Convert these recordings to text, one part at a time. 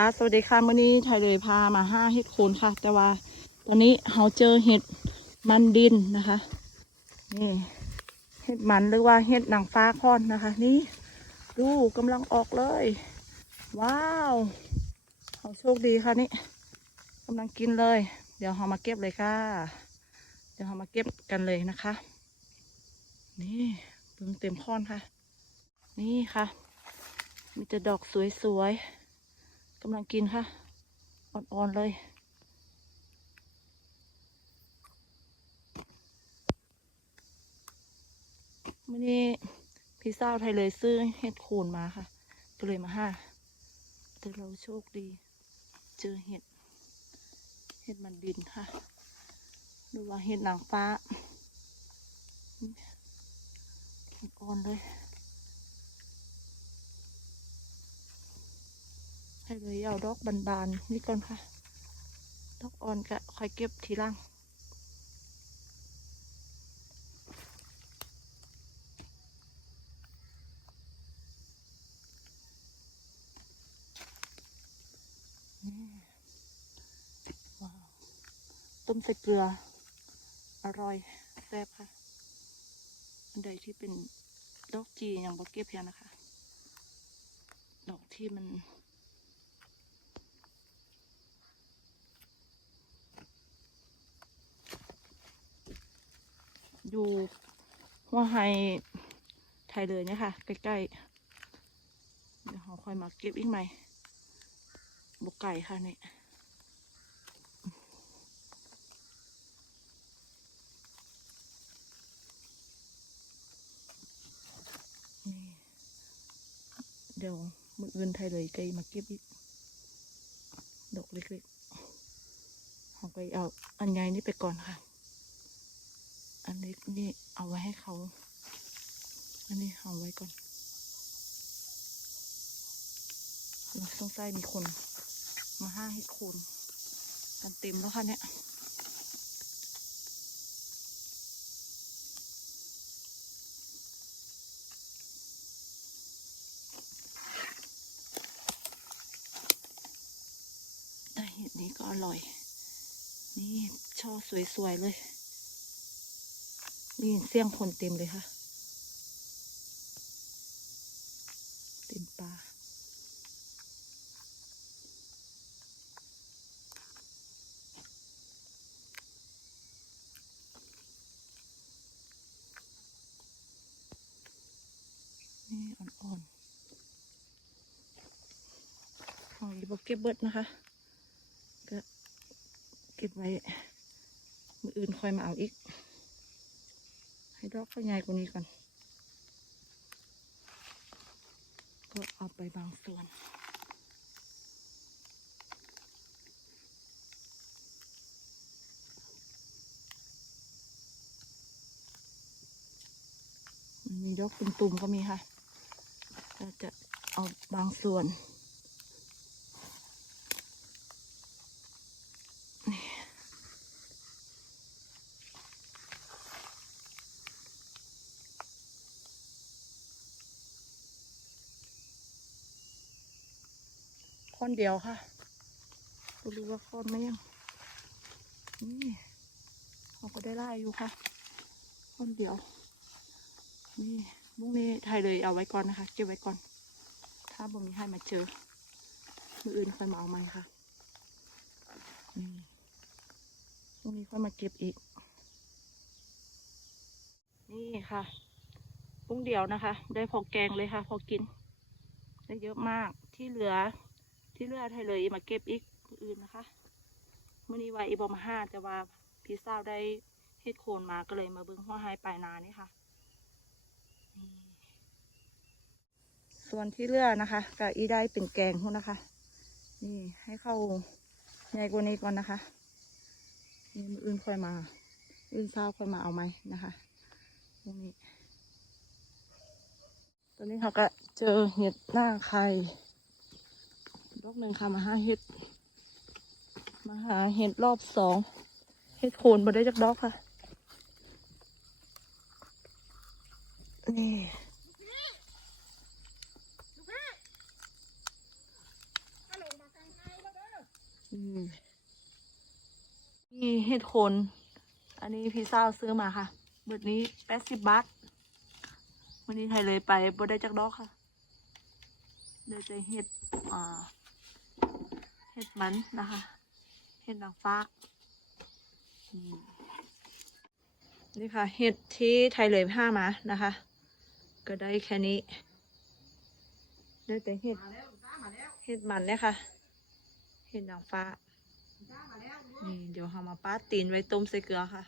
ค่ะสวัสดีค่ะมื่อนี้ไทยเลยพามาห้าเห็ดโคนค่ะ แต่ว่าตอนนี้เราเจอเห็ดมันดินนะคะนี่เห็ดมันหรือว่าเห็ดนางฟ้าคอนนะคะ นี่ดูกำลังออกเลย ว้าวเราโชคดีค่ะนี่กำลังกินเลย เดี๋ยวเรามาเก็บเลยค่ะ เดี๋ยวเรามาเก็บกันเลยนะคะ นี่เพิ่งเต็มค้อนค่ะ นี่ค่ะ มีแต่ดอกสวยๆ กำลังกินค่ะ อ่อนๆเลยวันนี้พี่สาวไทยเลยซื้อเห็ดโคนมาค่ะ ก็เลยมาห้า แต่เราโชคดี เจอเห็ด เห็ดมันดินค่ะดูว่าเห็ดหนางฟ้าอ่อนเลย ให้เลยเอาดอกบานๆนี่ก่อนค่ะ ดอกอ่อนก็ค่อยเก็บทีหล่างนี่ว้าวต้มใส่เกลือ อร่อยแซ่บค่ะอันใดที่เป็นดอกจีอย่างบกเก็บเพียนะคะ ดอกที่มัน อยู่หัว่าไฮไทยเลยเนี่ยค่ะ ใกล้ๆ เดี๋ยวเราค่อยมาเก็บอีกไหมบกไก่ค่ะเนี่ยเดี๋ยวมืออื่นไทยเลยไกมาเก็บอีกดอกเล็กๆเราไปเอาอันใหญ่นี่ไปก่อนค่ะ อันเล็กนี่เอาไว้ให้เขา อันนี้เอาไว้ก่อนเราสงสัยมีคน มาห้าให้คูณกันเต็มแล้วค่ะเนี่ยแต่เห็ดนี้ก็อร่อย นี่ช่อสวยๆเลย นี่เสียงคนเต็มเลยค่ะ เต็มปลานี่อ่อนๆของอีบอกเก็บเบิดนะคะ ก็เก็บไว้ มืออื่นคอยมาเอาอีก ให้ดอกก็ใหญ่กว่านี้ก่อน ก็เอาไปบางส่วนมีดอกตุ่มๆก็มีค่ะก็จะเอาบางส่วน อนเดียวค่ะไม่รู้ว่าค้อนไหมยังนี่เขาก็ได้ไล่อยู่ค่ะค้อนเดียว นี่มุ้งนี้ไทยเลยเอาไว้ก่อนนะคะ เก็บไว้ก่อน ถ้าบ่มีให้มาเจอมืออื่นค่อยมาเอาใหม่ค่ะนี่พรุ่งนี้ค่อยมาเก็บอีก นี่ค่ะปุ้งเดียวนะคะ ได้พอแกงเลยค่ะ พอกิน ได้เยอะมากที่เหลือ ที่เลือดไทยเลยมาเก็บอีกอื่นนะคะมื่อนี้ว่าอีบอมห้าแต่ว่าพี่สาวได้เฮ็ดโคนมาก็เลยมาเบิ้งหัวไฮปลายนานี่ค่ะส่วนที่เลือนะคะก็อีได้เป็นแกงพวกนะคะ นี่ให้เข้าใหญ่กว่านี้ก่อนนะคะนี่มืออื่นค่อยมาออื่นเช้าค่อยมาเอาไหมนะคะตรงนี้ตอนนี้เขาก็เจอเห็ดหน้าไข่ รอบหนึ่งค่ะมาหาเห็ด มาหาเห็ดรอบสองเห็ดโคนมาได้จากดอกค่ะนี่นี่เห็ดโคน อันนี้พี่สาวซื้อมาค่ะ เบิดนี้แปดสิบบาท วันนี้ไทยเลยไปบ่ได้จากดอกค่ะเด้แต่เห็ดอ่า เห็ดมันนะคะเห็ดนางฟ้านี่ค่ะเห็ดที่ไทยเลยผ้ามานะคะ ก็ได้แค่นี้ได้แต่เห็ดเห็ดมันเนี่ยค่ะ เห็ดนางฟ้านี่เดี๋ยวเรามาป้าตีนไว้ต้มใส่เกลือค่ะ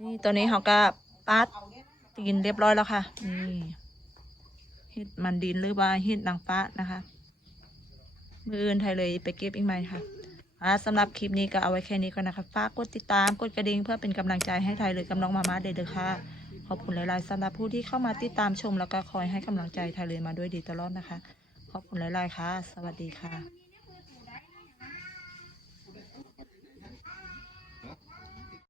นี่ตอนนี้เขาก็ปัดตีนเรียบร้อยแล้วค่ะ นี่เห็ดมันดินหรือว่าเห็ดนางฟ้านะคะ มืออื่นไทยเลยไปเก็บอีกไหมค่ะอ่าสำหรับคลิปนี้ก็เอาไว้แค่นี้ก่อนนะคะ ฝากกดติดตาม กดกระดิ่งเพื่อเป็นกำลังใจให้ไทยเลยกับน้องมาม่าเด้อค่ะ ขอบคุณหลาย ๆสำหรับผู้ที่เข้ามาติดตามชมแล้วก็คอยให้กำลังใจไทยเลยมาด้วยดีตลอดนะคะ ขอบคุณหลาย ๆ ค่ะ สวัสดีค่ะ